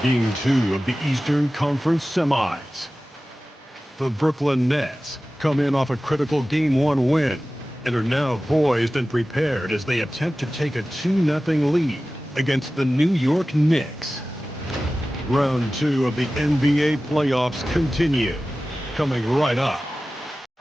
Game 2 of the Eastern Conference Semis. The Brooklyn Nets come in off a critical Game 1 win and are now poised and prepared as they attempt to take a 2-0 lead against the New York Knicks. Round 2 of the NBA playoffs continue, coming right up.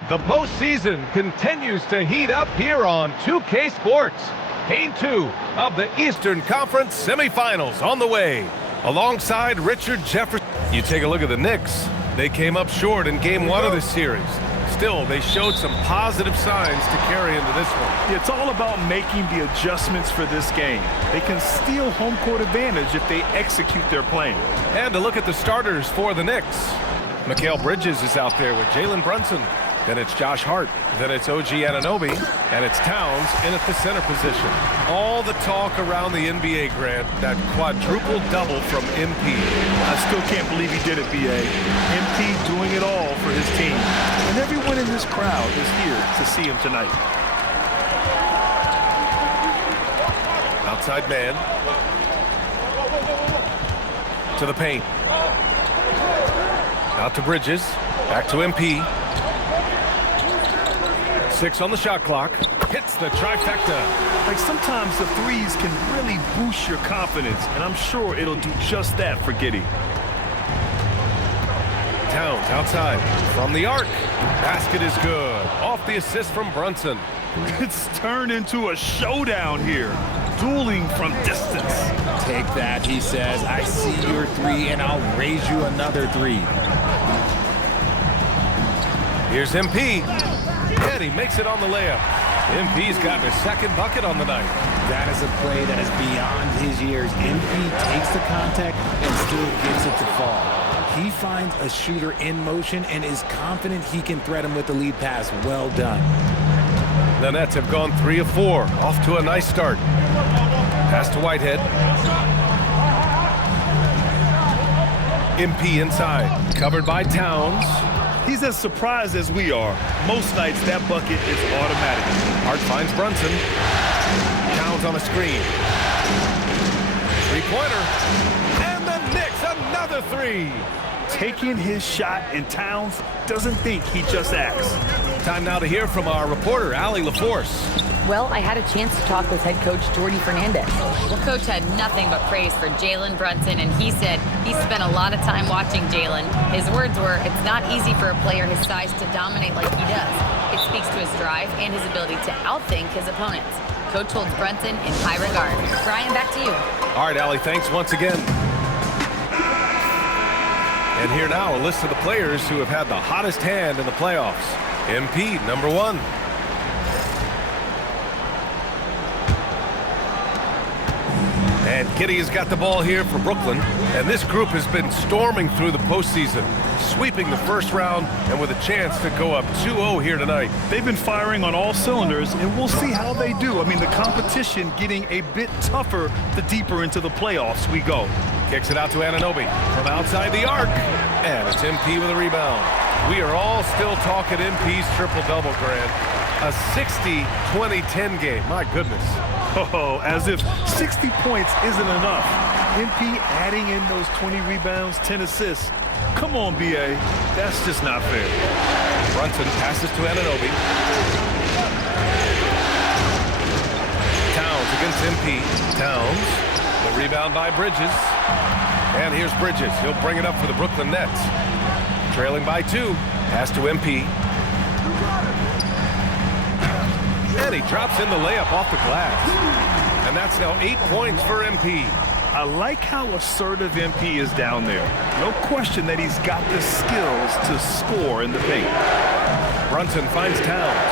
The postseason continues to heat up here on 2K Sports. Game 2 of the Eastern Conference semifinals on the way. Alongside Richard Jefferson. You take a look at the Knicks. They came up short in Game 1 of this series. Still, they showed some positive signs to carry into this one. It's all about making the adjustments for this game. They can steal home court advantage if they execute their plan. And to look at the starters for the Knicks. Mikal Bridges is out there with Jalen Brunson. Then it's Josh Hart. Then it's OG Anunoby. And it's Towns in at the center position. All the talk around the NBA, Grant, that quadruple double from MP. I still can't believe he did it, BA. MP doing it all for his team. And everyone in this crowd is here to see him tonight. Outside man. To the paint. Out to Bridges. Back to MP. 6 on the shot clock. Hits the trifecta. Like sometimes the threes can really boost your confidence, and I'm sure it'll do just that for Giddey. Towns outside from the arc. Basket is good. Off the assist from Brunson. It's turned into a showdown here. Dueling from distance. Take that, he says. I see your 3, and I'll raise you another 3. Here's MP. And he makes it on the layup. MP's got the second bucket on the night. That is a play that is beyond his years. MP takes the contact and still gets it to fall. He finds a shooter in motion and is confident he can threat him with the lead pass. Well done. The Nets have gone 3 of 4. Off to a nice start. Pass to Whitehead. MP inside. Covered by Towns. He's as surprised as we are. Most nights, that bucket is automatic. Hart finds Brunson. Towns on a screen. Three-pointer. And the Knicks, another 3. Taking his shot, and Towns doesn't think, he just acts. Time now to hear from our reporter, Allie LaForce. Well, I had a chance to talk with head coach Jordy Fernandez. Well, coach had nothing but praise for Jalen Brunson, and he said he spent a lot of time watching Jalen. His words were, it's not easy for a player his size to dominate like he does. It speaks to his drive and his ability to outthink his opponents. Coach holds Brunson in high regard. Brian, back to you. All right, Allie, thanks once again. And here now, a list of the players who have had the hottest hand in the playoffs. MP, number 1. And Giddey has got the ball here for Brooklyn. And this group has been storming through the postseason, sweeping the first round and with a chance to go up 2-0 here tonight. They've been firing on all cylinders, and we'll see how they do. I mean, the competition getting a bit tougher the deeper into the playoffs we go. Kicks it out to Anunoby from outside the arc. And it's MP with a rebound. We are all still talking MP's triple-double, Grant. A 60-20-10 game. My goodness. Oh, as if 60 points isn't enough. MP adding in those 20 rebounds, 10 assists. Come on, BA. That's just not fair. Brunson passes to Anunoby. Towns against MP. Towns. The rebound by Bridges. And here's Bridges. He'll bring it up for the Brooklyn Nets. Trailing by 2. Pass to MP. And he drops in the layup off the glass. And that's now 8 points for MP. I like how assertive MP is down there. No question that he's got the skills to score in the paint. Brunson finds Towns.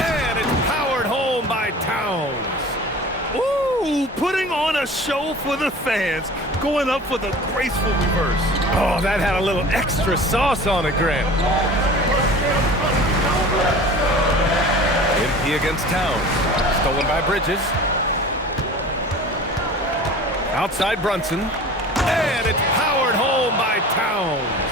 And it's powered home by Towns. Ooh, putting on a show for the fans. Going up with a graceful reverse. Oh, that had a little extra sauce on it, Grant. MP against Towns. Stolen by Bridges. Outside Brunson. And it's powered home by Towns.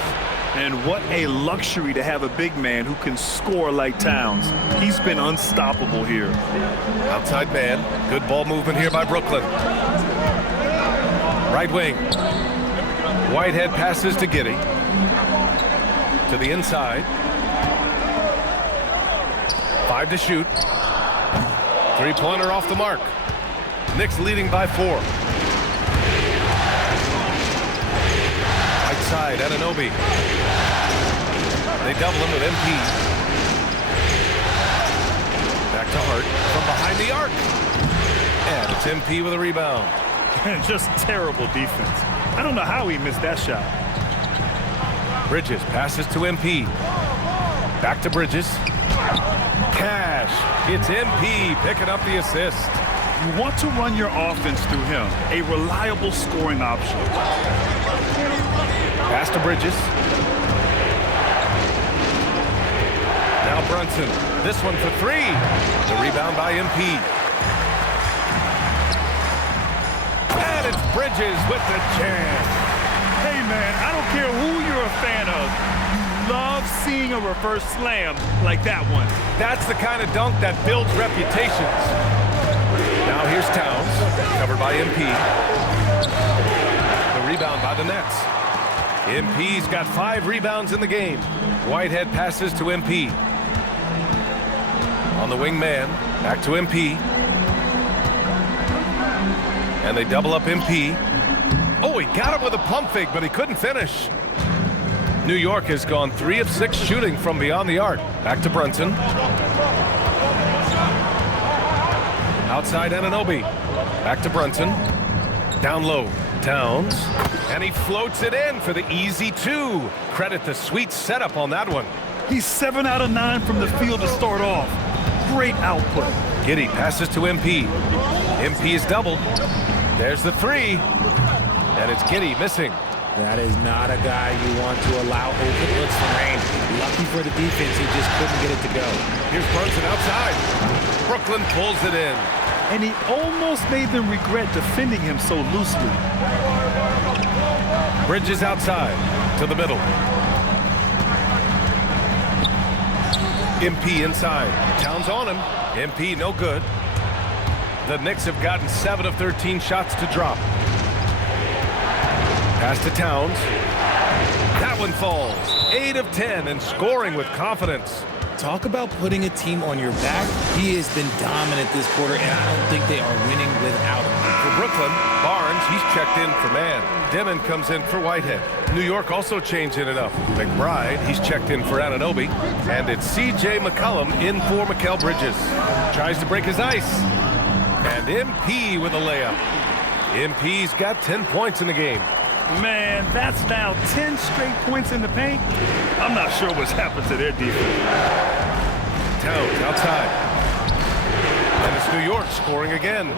And what a luxury to have a big man who can score like Towns. He's been unstoppable here. Outside man. Good ball movement here by Brooklyn. Right wing. Whitehead passes to Giddey. To the inside. 5 to shoot. Three-pointer off the mark. Knicks leading by 4. Right side, Anunoby. They double him with MP. Back to Hart from behind the arc. And it's MP with a rebound. Just terrible defense. I don't know how he missed that shot. Bridges passes to MP. Back to Bridges. Cash. It's MP picking up the assist. You want to run your offense through him. A reliable scoring option. Pass to Bridges. Now Brunson. This one for 3. The rebound by MP. And it's Bridges with the jam. Hey, man, I don't care who you're a fan of. You love seeing a reverse slam like that one. That's the kind of dunk that builds reputations. Now here's Towns, covered by MP. The rebound by the Nets. MP's got 5 rebounds in the game. Whitehead passes to MP. On the wing man, back to MP. And they double up MP. Oh, he got him with a pump fake, but he couldn't finish. New York has gone 3 of 6 shooting from beyond the arc. Back to Brunson. Outside Anunoby. Back to Brunson. Down low. Towns. And he floats it in for the easy 2. Credit the sweet setup on that one. He's 7 out of 9 from the field to start off. Great output. Giddey passes to MP. MP is doubled. There's the 3. And it's Giddey missing. That is not a guy you want to allow open looks for rain. Lucky for the defense, he just couldn't get it to go. Here's Brunson outside. Brooklyn pulls it in. And he almost made them regret defending him so loosely. Bridges outside to the middle. MP inside. Towns on him. MP no good. The Knicks have gotten 7 of 13 shots to drop. Pass to Towns. That one falls. 8 of 10 and scoring with confidence. Talk about putting a team on your back. He has been dominant this quarter, and I don't think they are winning without him. For Brooklyn, Barnes, he's checked in for man. Demon comes in for Whitehead. New York also changing it up. McBride, he's checked in for Anunoby. And it's C.J. McCollum in for Mikal Bridges. Tries to break his ice. And MP with a layup. MP's got 10 points in the game. Man, that's now 10 straight points in the paint. I'm not sure what's happened to their defense. Towns outside. And it's New York scoring again.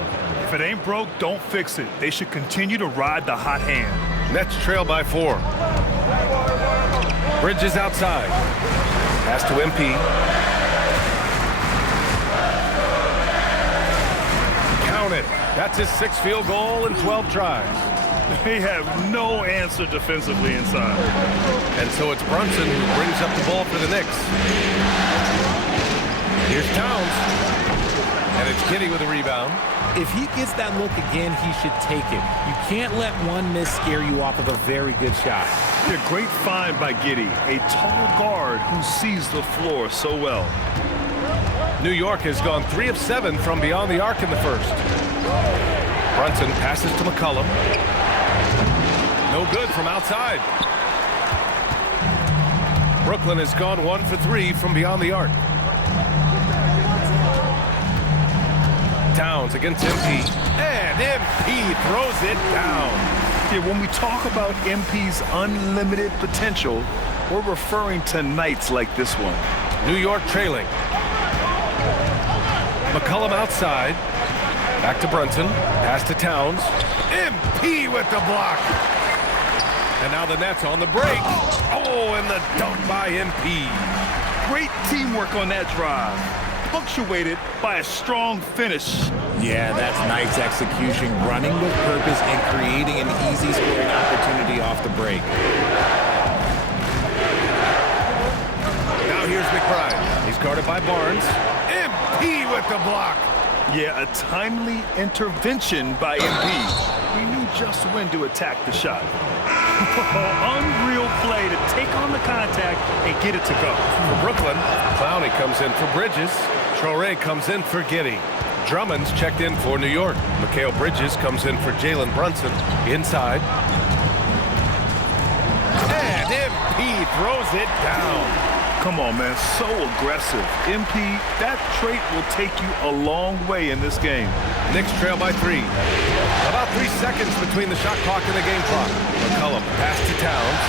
If it ain't broke, don't fix it. They should continue to ride the hot hand. Nets trail by 4. Bridges outside. Pass to MP. Count it. That's his 6th field goal in 12 tries. They have no answer defensively inside. And so it's Brunson who brings up the ball for the Knicks. Here's Towns. And it's Giddey with a rebound. If he gets that look again, he should take it. You can't let one miss scare you off of a very good shot. A great find by Giddey, a tall guard who sees the floor so well. New York has gone 3 of 7 from beyond the arc in the first. Brunson passes to McCollum. No good from outside. Brooklyn has gone 1 for 3 from beyond the arc. Towns against MP. And MP throws it down. Yeah, when we talk about MP's unlimited potential, we're referring to nights like this one. New York trailing. McCollum outside. Back to Brunson. Pass to Towns. MP with the block. And now the Nets on the break. Oh, and the dunk by MP. Great teamwork on that drive, punctuated by a strong finish. Yeah, that's nice execution, running with purpose and creating an easy scoring opportunity off the break. Now here's McBride. He's guarded by Barnes. MP with the block. Yeah, a timely intervention by MP. He knew just when to attack the shot. Unreal play to take on the contact and get it to go. For Brooklyn, Clowney comes in for Bridges. Traore comes in for Giddey. Drummond's checked in for New York. Mikal Bridges comes in for Jalen Brunson. Inside. And MP throws it down. Come on, man, so aggressive. MP, that trait will take you a long way in this game. Knicks trail by 3. About 3 seconds between the shot clock and the game clock. McCollum pass to Towns.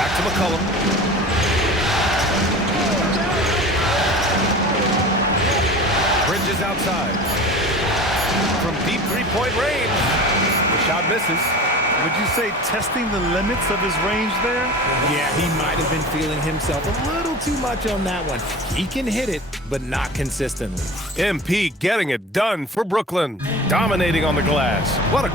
Back to McCollum. Bridges outside. From deep three-point range. The shot misses. Would you say testing the limits of his range there? Yeah, he might have been feeling himself a little too much on that one. He can hit it, but not consistently. MP getting it done for Brooklyn. Dominating on the glass. What a...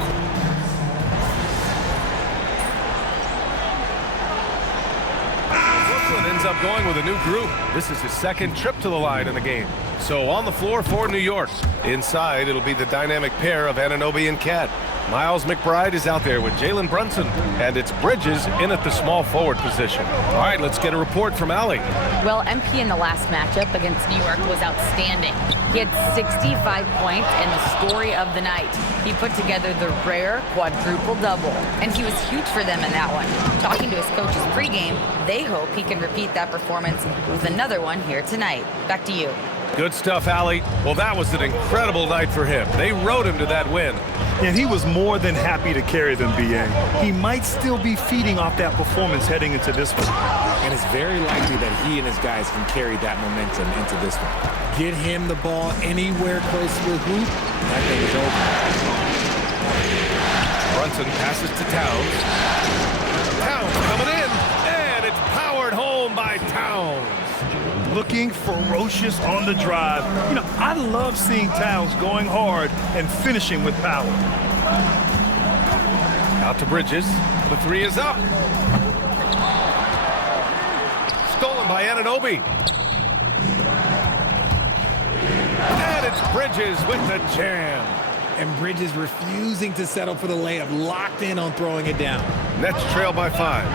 Brooklyn ends up going with a new group. This is his second trip to the line in the game. So on the floor for New York. Inside, it'll be the dynamic pair of Anunoby and Cat. Miles McBride is out there with Jalen Brunson, and it's Bridges in at the small forward position. All right, let's get a report from Allie. Well, MP in the last matchup against New York was outstanding. He had 65 points and the story of the night. He put together the rare quadruple double, and he was huge for them in that one. Talking to his coaches pregame, they hope he can repeat that performance with another one here tonight. Back to you. Good stuff, Allie. Well, that was an incredible night for him. They rode him to that win. And he was more than happy to carry them, B.A. He might still be feeding off that performance heading into this one. And it's very likely that he and his guys can carry that momentum into this one. Get him the ball anywhere close to the hoop, that thing is over. Brunson passes to Towns. Towns coming in, and it's powered home by Towns. Looking ferocious on the drive. You know, I love seeing Towns going hard and finishing with power. Out to Bridges. The three is up. Stolen by Anunoby. And it's Bridges with the jam. And Bridges refusing to settle for the layup, locked in on throwing it down. Nets trail by 5.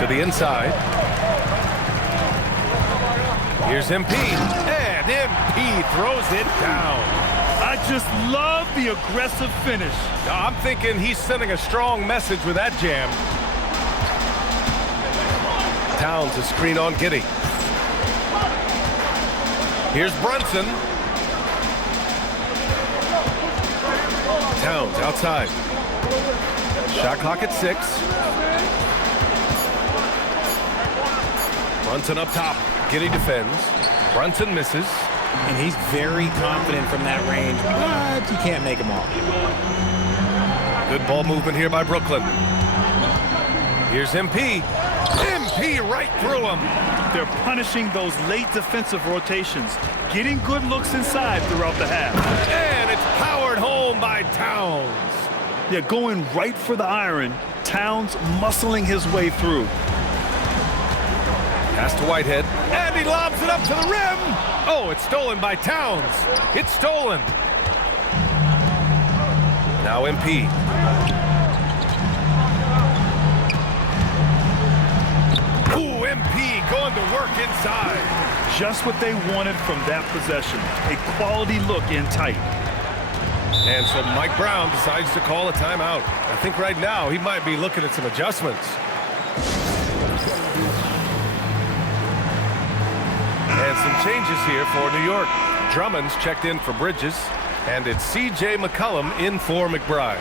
To the inside. Here's MP, and MP throws it down. I just love the aggressive finish. I'm thinking he's sending a strong message with that jam. Towns a screen on Giddey. Here's Brunson. Towns outside. Shot clock at 6. Brunson up top. Giddey defends. Brunson misses. And he's very confident from that range, but you can't make him all. Good ball movement here by Brooklyn. Here's MP. MP right through him. They're punishing those late defensive rotations, getting good looks inside throughout the half. And it's powered home by Towns. Yeah, going right for the iron. Towns muscling his way through. Pass to Whitehead, and he lobs it up to the rim. Oh, it's stolen by Towns. It's stolen. Now MP. Ooh, MP going to work inside. Just what they wanted from that possession. A quality look in tight. And so Mike Brown decides to call a timeout. I think right now he might be looking at some adjustments. And some changes here for New York. Drummond's checked in for Bridges, and it's C.J. McCollum in for McBride.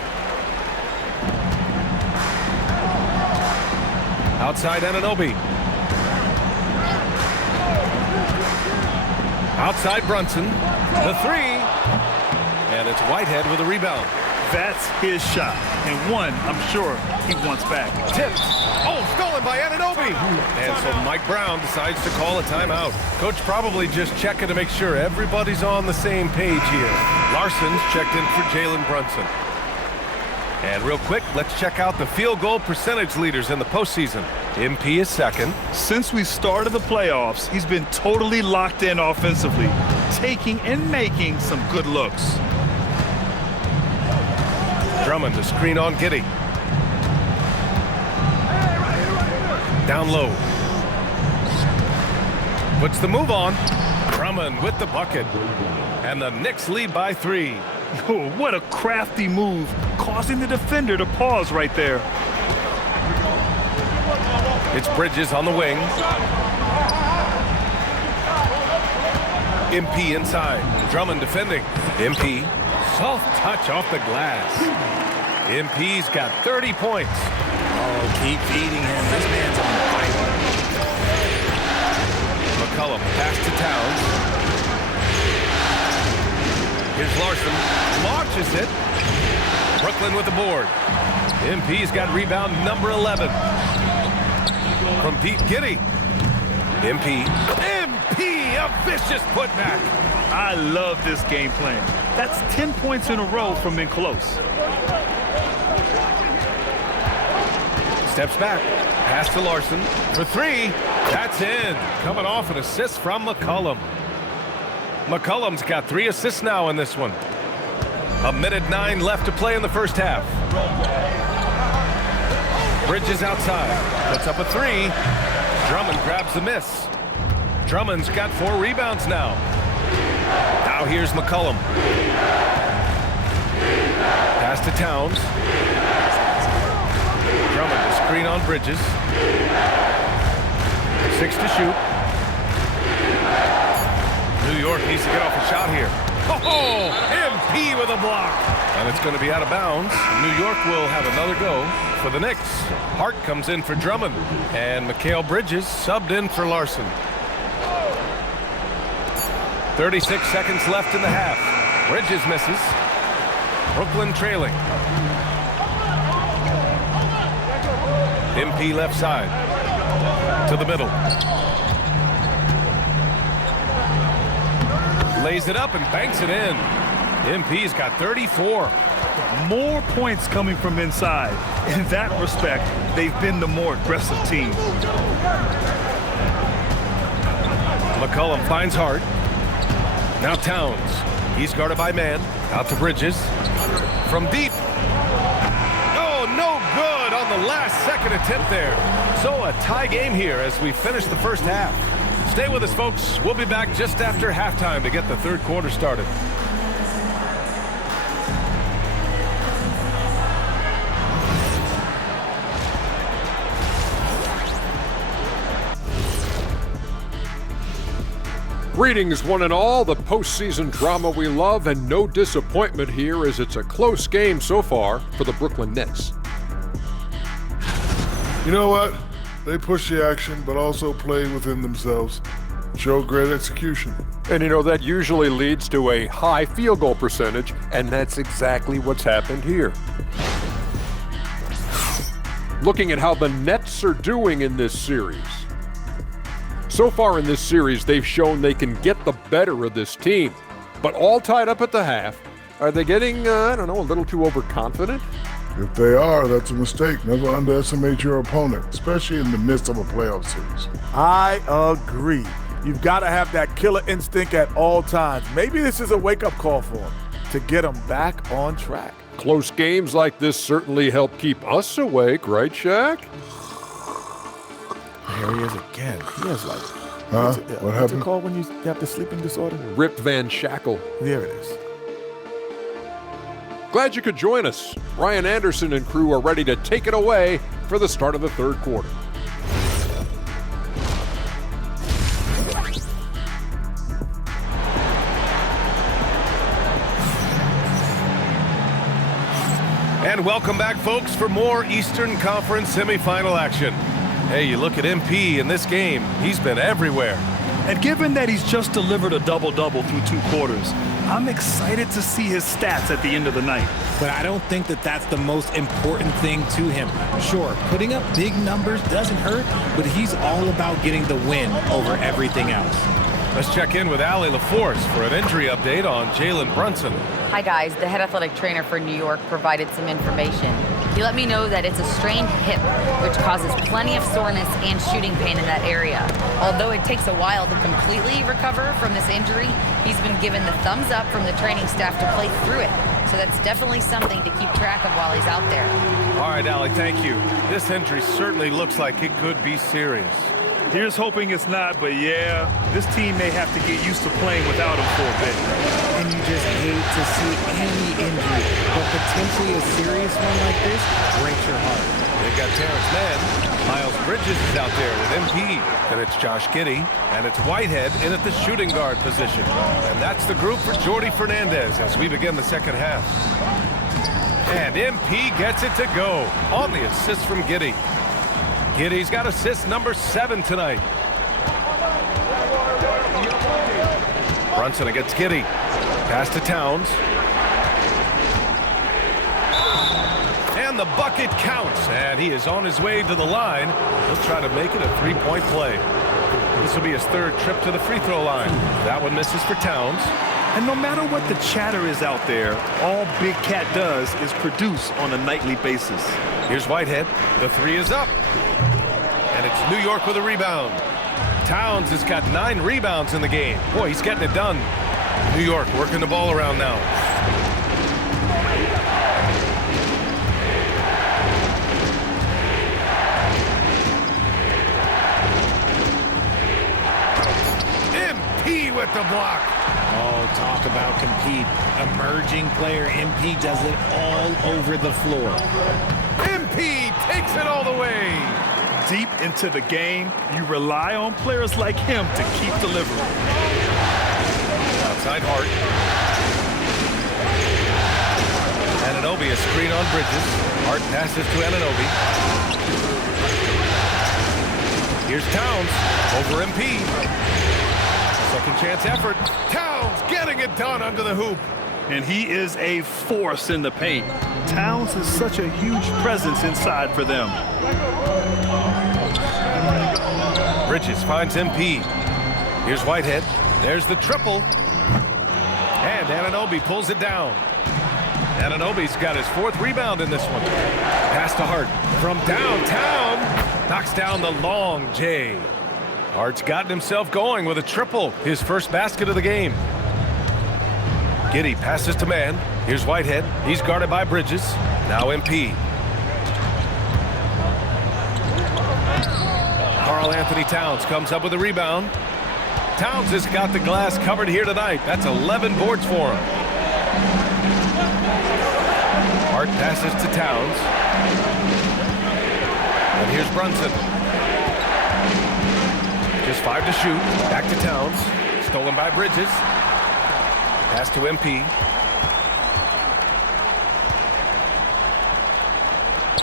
Outside Anunoby. Outside Brunson. The three. And it's Whitehead with a rebound. That's his shot, and one I'm sure he wants back. Tipped. Oh, stolen by Anunoby. And so Mike Brown decides to call a timeout. Coach probably just checking to make sure everybody's on the same page here. Larson's checked in for Jalen Brunson. And real quick, let's check out the field goal percentage leaders in the postseason. MP is second. Since we started the playoffs, he's been totally locked in offensively, taking and making some good looks. Drummond to screen on Giddey. Down low. Puts the move on. Drummond with the bucket. And the Knicks lead by 3. Oh, what a crafty move, causing the defender to pause right there. It's Bridges on the wing. MP inside. Drummond defending. MP. Soft touch off the glass. MP's got 30 points. Oh, keep feeding him. This man's on fire. McCollum pass to Towns. Here's Larson. Launches it. Brooklyn with the board. MP's got rebound number 11. From deep, Giddey. MP. A vicious putback. I love this game plan. That's 10 points in a row from in close. Steps back. Pass to Larson. For 3. That's in. Coming off an assist from McCollum. McCollum's got 3 assists now in this one. 1:09 left to play in the first half. Bridges outside. Puts up a 3. Drummond grabs the miss. Drummond's got 4 rebounds now. Now here's McCollum. Pass to Towns. Drummond to screen on Bridges. 6 to shoot. New York needs to get off a shot here. Oh, MP with a block. And it's going to be out of bounds. New York will have another go for the Knicks. Hart comes in for Drummond. And Mikal Bridges subbed in for Larson. 36 seconds left in the half. Bridges misses. Brooklyn trailing. MP left side. To the middle. Lays it up and banks it in. MP's got 34. More points coming from inside. In that respect, they've been the more aggressive team. McCollum finds Hart. Now Towns. He's guarded by man. Out to Bridges. From deep. Oh, no good on the last second attempt there. So a tie game here as we finish the first half. Stay with us, folks. We'll be back just after halftime to get the third quarter started. Greetings, one and all. The postseason drama we love, and no disappointment here as it's a close game so far for the Brooklyn Nets. You know what? They push the action, but also play within themselves. Show great execution. And you know, that usually leads to a high field goal percentage, and that's exactly what's happened here. Looking at how the Nets are doing in this series. So far in this series, they've shown they can get the better of this team, but all tied up at the half. Are they getting, I don't know, a little too overconfident? If they are, that's a mistake. Never underestimate your opponent, especially in the midst of a playoff series. I agree. You've got to have that killer instinct at all times. Maybe this is a wake-up call for them to get them back on track. Close games like this certainly help keep us awake, right, Shaq? Here he is again. He has like, Huh? what's What happened? it called when you have the sleeping disorder? Rip Van Shackle. There it is. Glad you could join us. Ryan Anderson and crew are ready to take it away for the start of the third quarter. And welcome back, folks, for more Eastern Conference semifinal action. Hey, you look at MP in this game, he's been everywhere. And given that he's just delivered a double-double through 2 quarters, I'm excited to see his stats at the end of the night. But I don't think that that's the most important thing to him. Sure, putting up big numbers doesn't hurt, but he's all about getting the win over everything else. Let's check in with Allie LaForce for an injury update on Jalen Brunson. Hi guys, the head athletic trainer for New York provided some information. He let me know that it's a strained hip, which causes plenty of soreness and shooting pain in that area. Although it takes a while to completely recover from this injury, he's been given the thumbs up from the training staff to play through it. So that's definitely something to keep track of while he's out there. All right, Allie, thank you. This injury certainly looks like it could be serious. Here's hoping it's not, but yeah, this team may have to get used to playing without him for a bit. And you just hate to see any injury, but potentially a serious one like this breaks your heart. They got Terrence Mann. Miles Bridges is out there with MP. And it's Josh Giddey. And it's Whitehead in at the shooting guard position. And that's the group for Jordi Fernandez as we begin the second half. And MP gets it to go on the assist from Giddey. Giddey's got assist number 7 tonight. Brunson against Giddey. Pass to Towns. And the bucket counts. And he is on his way to the line. He'll try to make it a 3-point play. This will be his 3rd trip to the free throw line. That one misses for Towns. And no matter what the chatter is out there, all Big Cat does is produce on a nightly basis. Here's Whitehead. The 3 is up. And it's New York with a rebound. Towns has got 9 rebounds in the game. Boy, he's getting it done. New York working the ball around now. MP with the block. Oh, talk about compete. Emerging player MP does it all over the floor. MP takes it all the way. Deep into the game, you rely on players like him to keep delivering. Outside Hart. Anunoby, a screen on Bridges. Hart passes to Anunoby. Here's Towns over MP. Second chance effort. Towns getting it done under the hoop. And he is a force in the paint. Towns is such a huge presence inside for them. Bridges finds MP. Here's Whitehead. There's the triple. And Anunoby pulls it down. Anunoby's got his 4th rebound in this one. Pass to Hart from downtown. Knocks down the long J. Hart's gotten himself going with a triple. His first basket of the game. Giddey passes to Mann. Here's Whitehead. He's guarded by Bridges. Now MP. Karl Anthony Towns comes up with a rebound. Towns has got the glass covered here tonight. That's 11 boards for him. Hart passes to Towns. And here's Brunson. Just 5 to shoot. Back to Towns. Stolen by Bridges. Pass to MP.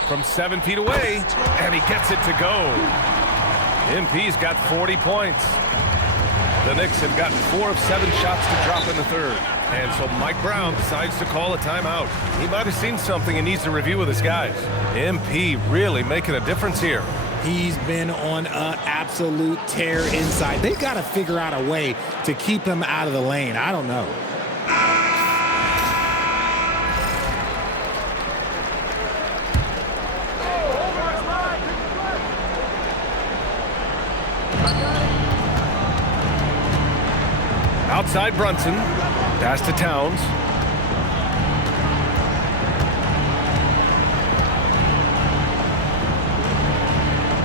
From 7 feet away. And he gets it to go. MP's got 40 points. The Knicks have gotten 4 of 7 shots to drop in the 3rd. And so Mike Brown decides to call a timeout. He might have seen something and needs to review with his guys. MP really making a difference here. He's been on an absolute tear inside. They've got to figure out a way to keep him out of the lane. I don't know. Outside Brunson. Pass to Towns.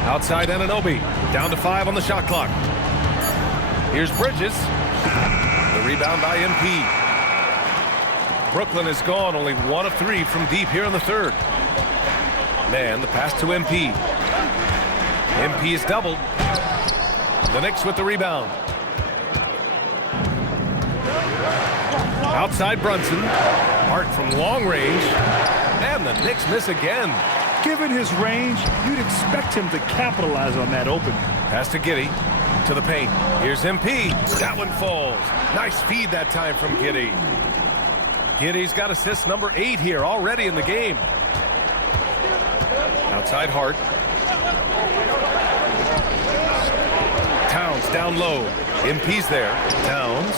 Outside Anunoby. Down to 5 on the shot clock. Here's Bridges. The rebound by MP. Brooklyn has gone only 1 of 3 from deep here in the 3rd. Man, the pass to MP. MP is doubled. The Knicks with the rebound. Outside Brunson. Hart from long range. And the Knicks miss again. Given his range, you'd expect him to capitalize on that opening. Pass to Giddey. To the paint. Here's MP. That one falls. Nice feed that time from Giddey. Giddey's got assist number 8 here already in the game. Outside Hart. Towns down low. MP's there. Towns.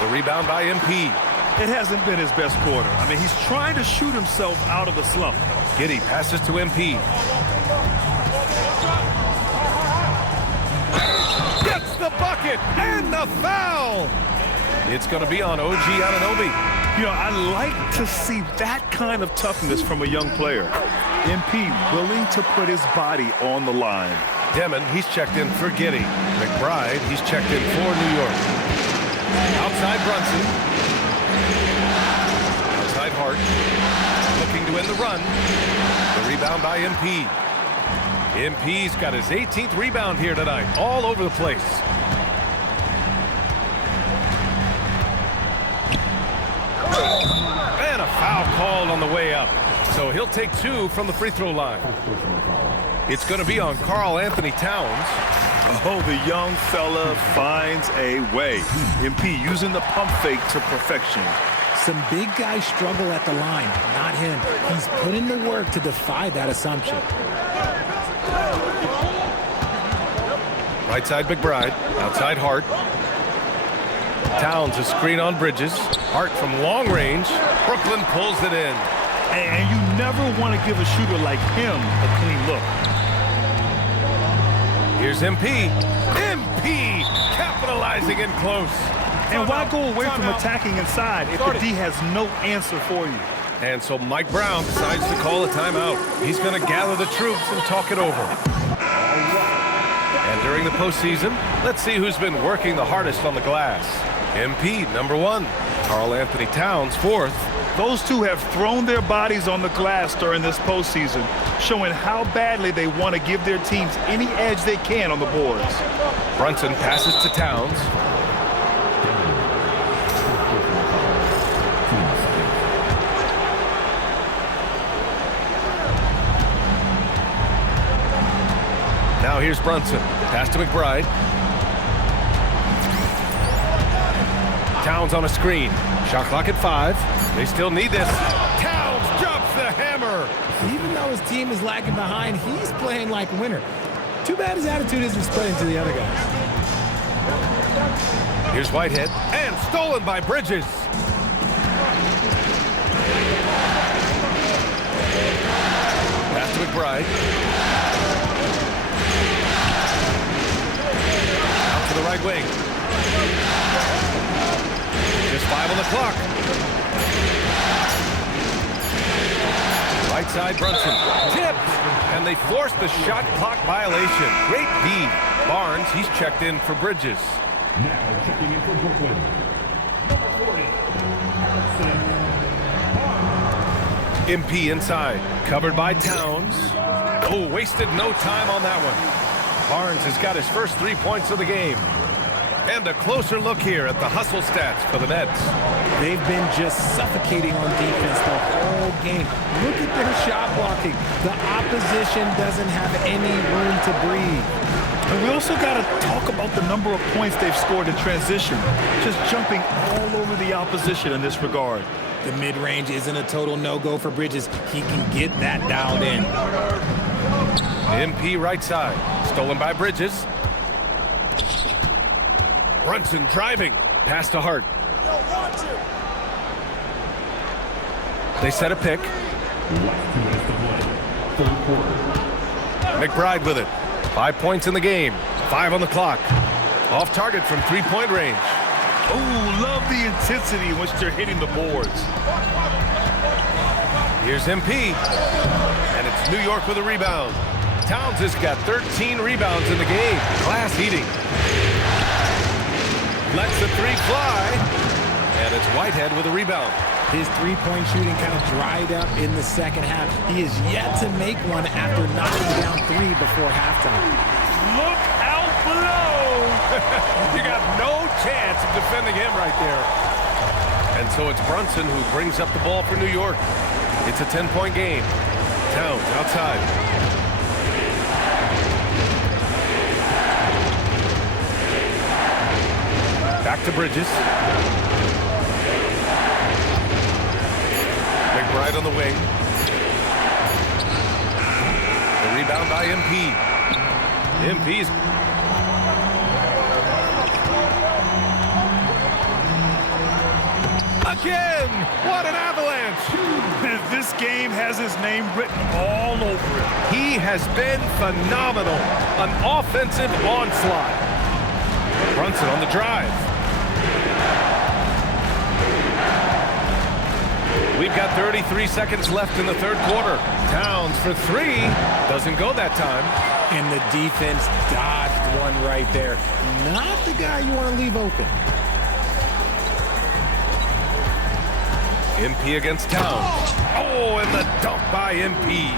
The rebound by MP. It hasn't been his best quarter. I mean, he's trying to shoot himself out of the slump. Giddey passes to MP. Gets the bucket and the foul. It's going to be on OG Anunoby. You know, I like to see that kind of toughness from a young player. MP willing to put his body on the line. Demon, he's checked in for Giddey. McBride, he's checked in for New York. Outside Brunson. Outside Hart. Looking to win the run. The rebound by MP. MP's got his 18th rebound here tonight. All over the place. And a foul called on the way up. So he'll take 2 from the free throw line. It's going to be on Karl Anthony Towns. Oh, the young fella finds a way. MP using the pump fake to perfection. Some big guys struggle at the line, not him. He's put in the work to defy that assumption. Right side McBride, outside Hart. Towns a screen on Bridges. Hart from long range. Brooklyn pulls it in. And you never want to give a shooter like him a clean look. Here's MP. MP capitalizing in close. And why go away from attacking inside if the D has no answer for you? And so Mike Brown decides to call a timeout. He's going to gather the troops and talk it over. And during the postseason, let's see who's been working the hardest on the glass. MP, number 1. Karl Anthony Towns, 4th. Those two have thrown their bodies on the glass during this postseason, showing how badly they want to give their teams any edge they can on the boards. Brunson passes to Towns. Now here's Brunson. Pass to McBride. Towns on a screen. Shot clock at 5. They still need this. Towns drops the hammer. Even though his team is lagging behind, he's playing like a winner. Too bad his attitude isn't spreading to the other guys. Here's Whitehead. And stolen by Bridges. Pass to McBride. Out to the right wing. Just 5 on the clock. Right side, Brunson. Tipped. And they forced the shot clock violation. Great D. Barnes, he's checked in for Bridges. Now checking in for Brooklyn. Number 40. MP inside. Covered by Towns. Oh, wasted no time on that one. Barnes has got his first 3 points of the game. And a closer look here at the hustle stats for the Nets. They've been just suffocating on defense the whole game. Look at their shot blocking. The opposition doesn't have any room to breathe. And we also got to talk about the number of points they've scored in transition, just jumping all over the opposition in this regard. The mid-range isn't a total no-go for Bridges. He can get that dialed in. MP right side. Stolen by Bridges. Brunson driving. Pass to Hart. They set a pick. McBride with it. 5 points in the game. 5 on the clock. Off target from 3-point range. Oh, love the intensity in which they're hitting the boards. Here's MP. And it's New York with a rebound. Towns has got 13 rebounds in the game. Glass heating. Lets the 3 fly. And it's Whitehead with a rebound. His three-point shooting kind of dried up in the second half. He is yet to make one after knocking down 3 before halftime. Look out below! You got no chance of defending him right there. And so it's Brunson who brings up the ball for New York. It's a 10-point game. Towns outside. Back to Bridges. McBride on the wing. The rebound by MP. MP's. Again! What an avalanche! This game has his name written all over it. He has been phenomenal. An offensive onslaught. Brunson on the drive. We've got 33 seconds left in the third quarter. Towns for three. Doesn't go that time. And the defense dodged one right there. Not the guy you want to leave open. MP against Towns. Oh, and the dunk by MP.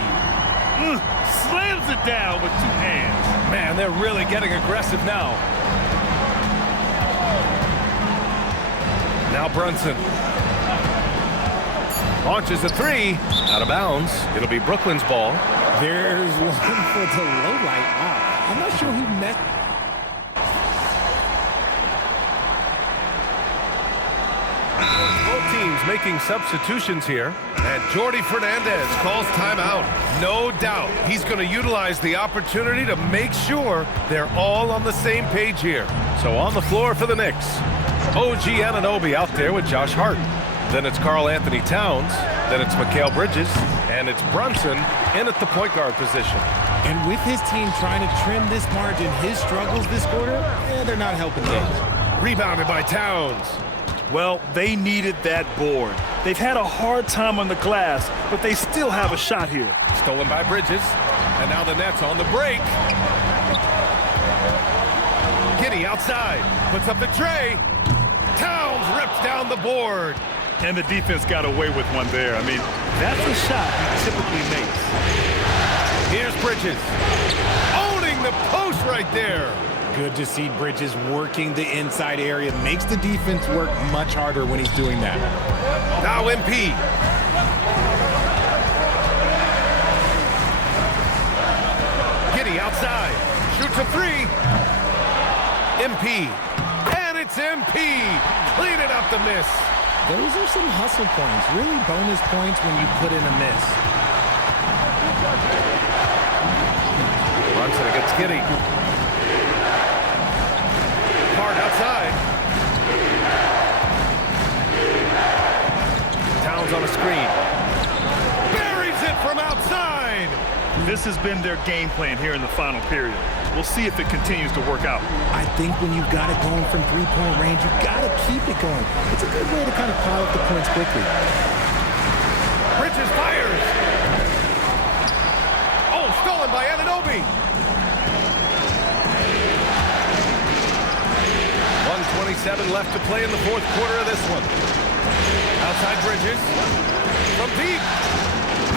Slams it down with two hands. Man, they're really getting aggressive now. Now Brunson. Launches a three. Out of bounds. It'll be Brooklyn's ball. There's one for the low light. Wow. I'm not sure who met. Both teams making substitutions here. And Jordi Fernandez calls timeout. No doubt he's going to utilize the opportunity to make sure they're all on the same page here. So on the floor for the Knicks, OG Anunoby out there with Josh Hart. Then it's Karl Anthony Towns. Then it's Mikal Bridges. And it's Brunson in at the point guard position. And with his team trying to trim this margin, his struggles this quarter, they're not helping things. Rebounded by Towns. Well, they needed that board. They've had a hard time on the glass, but they still have a shot here. Stolen by Bridges. And now the Nets on the break. Giddey outside. Puts up the tray. Towns rips down the board. And the defense got away with one there. I mean, that's a shot he typically makes. Here's Bridges. Owning the post right there. Good to see Bridges working the inside area. Makes the defense work much harder when he's doing that. Now MP. Giddey outside. Shoots a three. MP. And it's MP. Cleaning up the miss. Those are some hustle points. Really bonus points when you put in a miss. Brunson against Giddey. Hard outside. Towns on a screen. Buries it from outside. This has been their game plan here in the final period. We'll see if it continues to work out. I think when you've got it going from three-point range, you've got to keep it going. It's a good way to kind of pile up the points quickly. Bridges fires. Oh, stolen by Anunoby. 1:27 left to play in the fourth quarter of this one. Outside Bridges. From deep.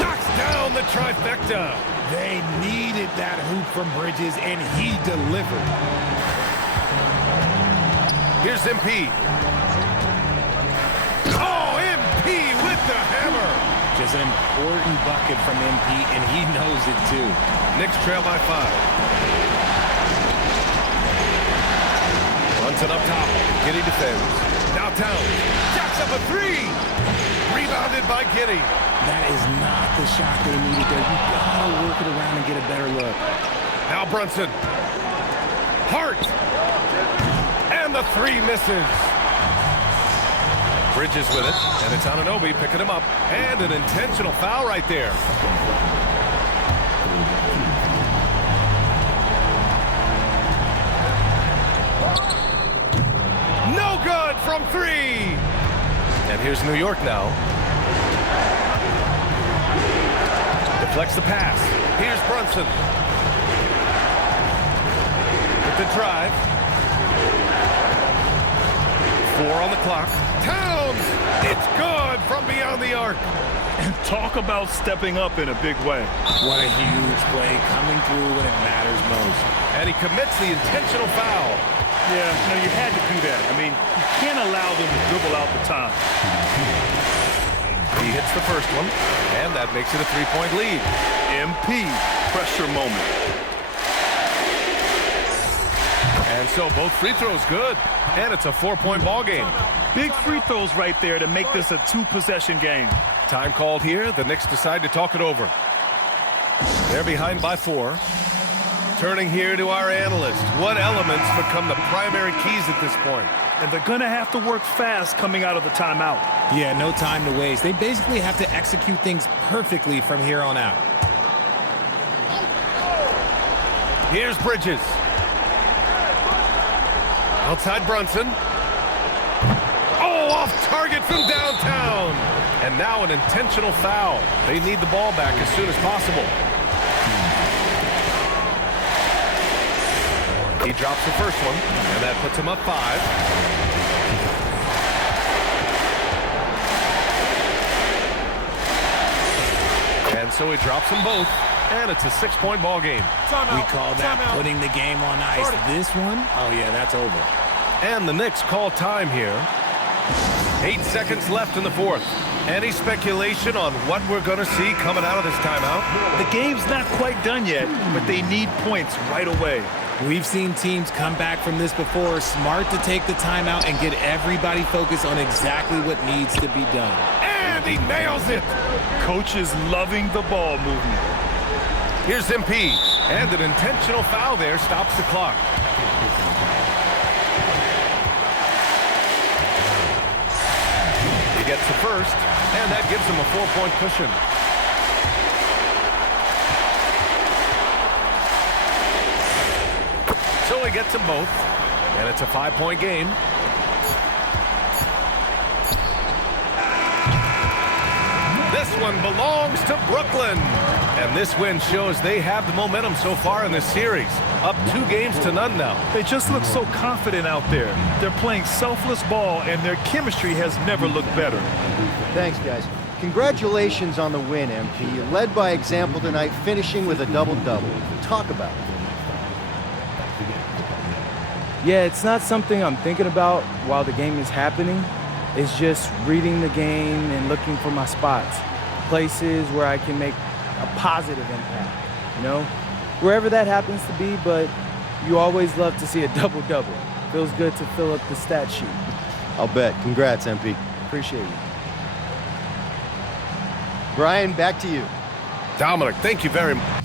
Knocks down the trifecta. They needed that hoop from Bridges, and he delivered. Here's MP. Oh, MP with the hammer. Just an important bucket from MP, and he knows it too. Knicks trail by 5. Brunson up top. Giddey defends. Now Towns. Jacks up a three. Rebounded by Giddey. That is not the shot they needed there. You gotta work it around and get a better look. Now Brunson. Hart. And the three misses. Bridges with it. And it's Anunoby picking him up. And an intentional foul right there. No good from three. And here's New York now. Deflects the pass. Here's Brunson. With the drive. 4 on the clock. Towns! It's good from beyond the arc. And talk about stepping up in a big way. What a huge play coming through when it matters most. And he commits the intentional foul. Yeah, no, you had to do that. I mean, you can't allow them to dribble out the time. He hits the first one, and that makes it a 3-point lead. MP, pressure moment. And so both free throws good. And it's a 4-point ball game. Big free throws right there to make this a 2-possession game. Time called here. The Knicks decide to talk it over. They're behind by 4. Turning here to our analyst. What elements become the primary keys at this point? And they're going to have to work fast coming out of the timeout. Yeah, no time to waste. They basically have to execute things perfectly from here on out. Here's Bridges. Outside Brunson. Oh, off target from downtown. And now an intentional foul. They need the ball back as soon as possible. He drops the first one, and that puts him up 5. And so he drops them both, and it's a 6-point ball game. We call that putting the game on ice. This one, oh yeah, that's over. And the Knicks call time here. 8 seconds left in the 4th. Any speculation on what we're going to see coming out of this timeout? The game's not quite done yet, but they need points right away. We've seen teams come back from this before. Smart to take the timeout and get everybody focused on exactly what needs to be done. And he nails it. Coach is loving the ball movement. Here's MP, and an intentional foul there stops the clock. He gets the first, and that gives him a 4-point cushion. So he gets them both, and it's a 5-point game. This one belongs to Brooklyn. And this win shows they have the momentum so far in this series. Up 2-0 now. They just look so confident out there. They're playing selfless ball, and their chemistry has never looked better. Thanks, guys. Congratulations on the win, MP. You led by example tonight, finishing with a double-double. Talk about it. Yeah, it's not something I'm thinking about while the game is happening. It's just reading the game and looking for my spots, places where I can make a positive impact, you know? Wherever that happens to be, but you always love to see a double-double. Feels good to fill up the stat sheet. I'll bet. Congrats, MP. Appreciate you. Brian, back to you. Dominic, thank you very much.